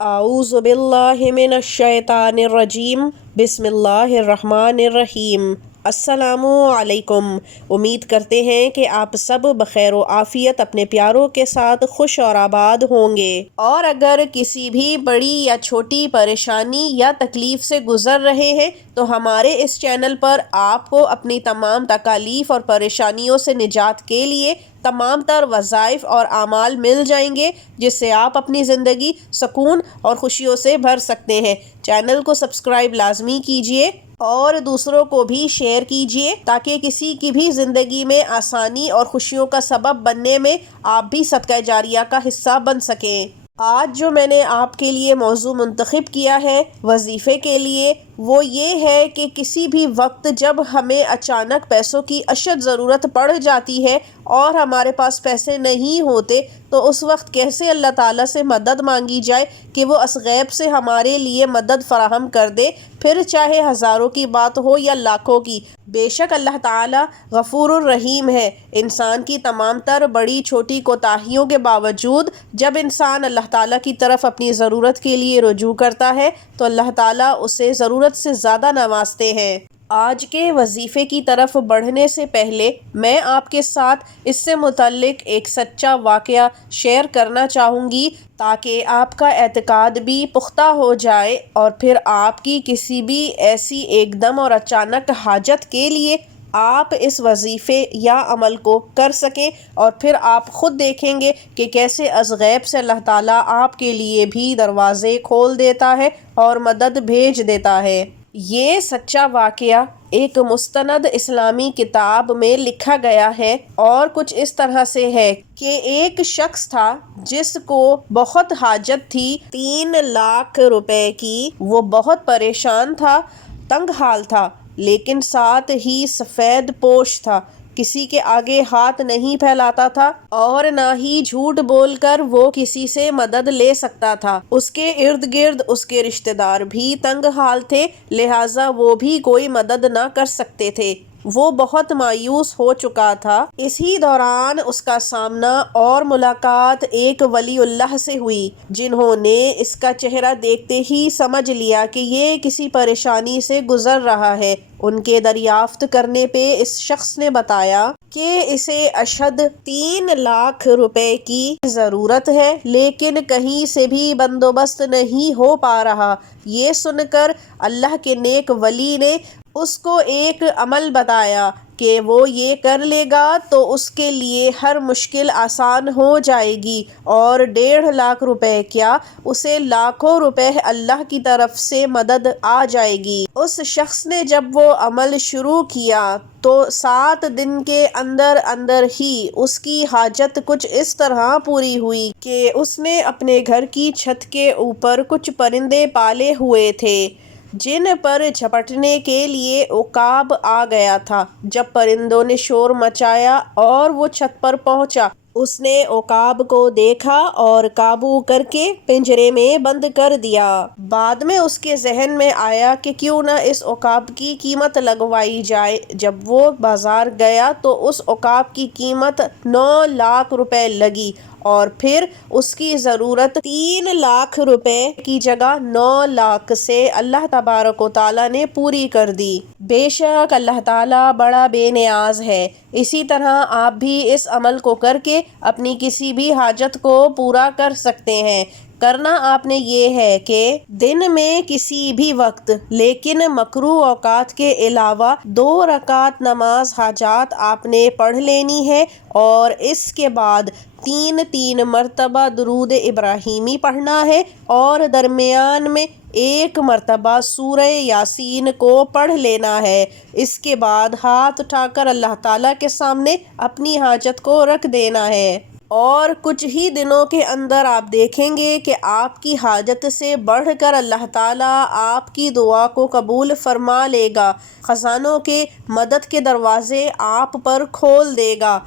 اعوذ باللہ من الشیطان الرجیم بسم اللہ الرحمن الرحیم۔ السلام علیکم۔ امید کرتے ہیں کہ آپ سب بخیر و عافیت اپنے پیاروں کے ساتھ خوش اور آباد ہوں گے، اور اگر کسی بھی بڑی یا چھوٹی پریشانی یا تکلیف سے گزر رہے ہیں تو ہمارے اس چینل پر آپ کو اپنی تمام تکالیف اور پریشانیوں سے نجات کے لیے تمام تر وظائف اور اعمال مل جائیں گے، جس سے آپ اپنی زندگی سکون اور خوشیوں سے بھر سکتے ہیں۔ چینل کو سبسکرائب لازمی کیجئے اور دوسروں کو بھی شیئر کیجئے تاکہ کسی کی بھی زندگی میں آسانی اور خوشیوں کا سبب بننے میں آپ بھی صدقہ جاریہ کا حصہ بن سکیں۔ آج جو میں نے آپ کے لیے موضوع منتخب کیا ہے وظیفے کے لیے، وہ یہ ہے کہ کسی بھی وقت جب ہمیں اچانک پیسوں کی اشد ضرورت پڑ جاتی ہے اور ہمارے پاس پیسے نہیں ہوتے تو اس وقت کیسے اللہ تعالیٰ سے مدد مانگی جائے کہ وہ از غیب سے ہمارے لیے مدد فراہم کر دے، پھر چاہے ہزاروں کی بات ہو یا لاکھوں کی۔ بے شک اللہ تعالیٰ غفور الرحیم ہے۔ انسان کی تمام تر بڑی چھوٹی کوتاہیوں کے باوجود جب انسان اللہ تعالیٰ کی طرف اپنی ضرورت کے لیے رجوع کرتا ہے تو اللہ تعالیٰ اسے ضرورت سے زیادہ نوازتے ہیں۔ آج کے وظیفے کی طرف بڑھنے سے پہلے میں آپ کے ساتھ اس سے متعلق ایک سچا واقعہ شیئر کرنا چاہوں گی تاکہ آپ کا اعتقاد بھی پختہ ہو جائے اور پھر آپ کی کسی بھی ایسی ایک دم اور اچانک حاجت کے لیے آپ اس وظیفے یا عمل کو کر سکیں، اور پھر آپ خود دیکھیں گے کہ کیسے از غیب سے اللہ تعالیٰ آپ کے لیے بھی دروازے کھول دیتا ہے اور مدد بھیج دیتا ہے۔ یہ سچا واقعہ ایک مستند اسلامی کتاب میں لکھا گیا ہے اور کچھ اس طرح سے ہے کہ ایک شخص تھا جس کو بہت حاجت تھی 3 لاکھ روپے کی۔ وہ بہت پریشان تھا، تنگ حال تھا، لیکن ساتھ ہی سفید پوش تھا، کسی کے آگے ہاتھ نہیں پھیلاتا تھا اور نہ ہی جھوٹ بول کر وہ کسی سے مدد لے سکتا تھا۔ اس کے ارد گرد اس کے رشتہ دار بھی تنگ حال تھے، لہٰذا وہ بھی کوئی مدد نہ کر سکتے تھے۔ وہ بہت مایوس ہو چکا تھا۔ اسی دوران اس کا سامنا اور ملاقات ایک ولی اللہ سے ہوئی، جنہوں نے اس کا چہرہ دیکھتے ہی سمجھ لیا کہ یہ کسی پریشانی سے گزر رہا ہے۔ ان کے دریافت کرنے پہ اس شخص نے بتایا کہ اسے اشد 3 لاکھ روپے کی ضرورت ہے، لیکن کہیں سے بھی بندوبست نہیں ہو پا رہا۔ یہ سن کر اللہ کے نیک ولی نے اس کو ایک عمل بتایا کہ وہ یہ کر لے گا تو اس کے لیے ہر مشکل آسان ہو جائے گی، اور 1.5 لاکھ روپے کیا، اسے لاکھوں روپے اللہ کی طرف سے مدد آ جائے گی۔ اس شخص نے جب وہ عمل شروع کیا تو 7 دن کے اندر اندر ہی اس کی حاجت کچھ اس طرح پوری ہوئی کہ اس نے اپنے گھر کی چھت کے اوپر کچھ پرندے پالے ہوئے تھے جن پر جھپٹنے کے لیے عقاب آ گیا تھا۔ جب پرندوں نے شور مچایا اور وہ چھت پر پہنچا، اس نے عقاب کو دیکھا اور قابو کر کے پنجرے میں بند کر دیا۔ بعد میں اس کے ذہن میں آیا کہ کیوں نہ اس عقاب کی قیمت لگوائی جائے۔ جب وہ بازار گیا تو اس عقاب کی قیمت 9 لاکھ روپے لگی، اور پھر اس کی ضرورت 3 لاکھ روپے کی جگہ 9 لاکھ سے اللہ تبارک و تعالیٰ نے پوری کر دی۔ بے شک اللہ تعالیٰ بڑا بے نیاز ہے۔ اسی طرح آپ بھی اس عمل کو کر کے اپنی کسی بھی حاجت کو پورا کر سکتے ہیں۔ کرنا آپ نے یہ ہے کہ دن میں کسی بھی وقت لیکن مکروہ اوقات کے علاوہ 2 رکعت نماز حاجات آپ نے پڑھ لینی ہے، اور اس کے بعد 3 مرتبہ درود ابراہیمی پڑھنا ہے، اور درمیان میں 1 مرتبہ سورہ یاسین کو پڑھ لینا ہے۔ اس کے بعد ہاتھ اٹھا کر اللہ تعالیٰ کے سامنے اپنی حاجت کو رکھ دینا ہے، اور کچھ ہی دنوں کے اندر آپ دیکھیں گے کہ آپ کی حاجت سے بڑھ کر اللہ تعالیٰ آپ کی دعا کو قبول فرما لے گا، خزانوں کے مدد کے دروازے آپ پر کھول دے گا۔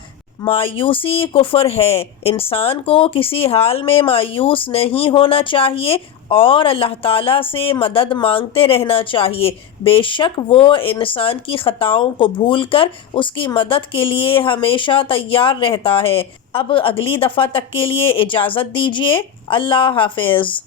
مایوسی کفر ہے۔ انسان کو کسی حال میں مایوس نہیں ہونا چاہیے اور اللہ تعالیٰ سے مدد مانگتے رہنا چاہیے۔ بے شک وہ انسان کی خطاؤں کو بھول کر اس کی مدد کے لیے ہمیشہ تیار رہتا ہے۔ اب اگلی دفعہ تک کے لیے اجازت دیجیے۔ اللہ حافظ۔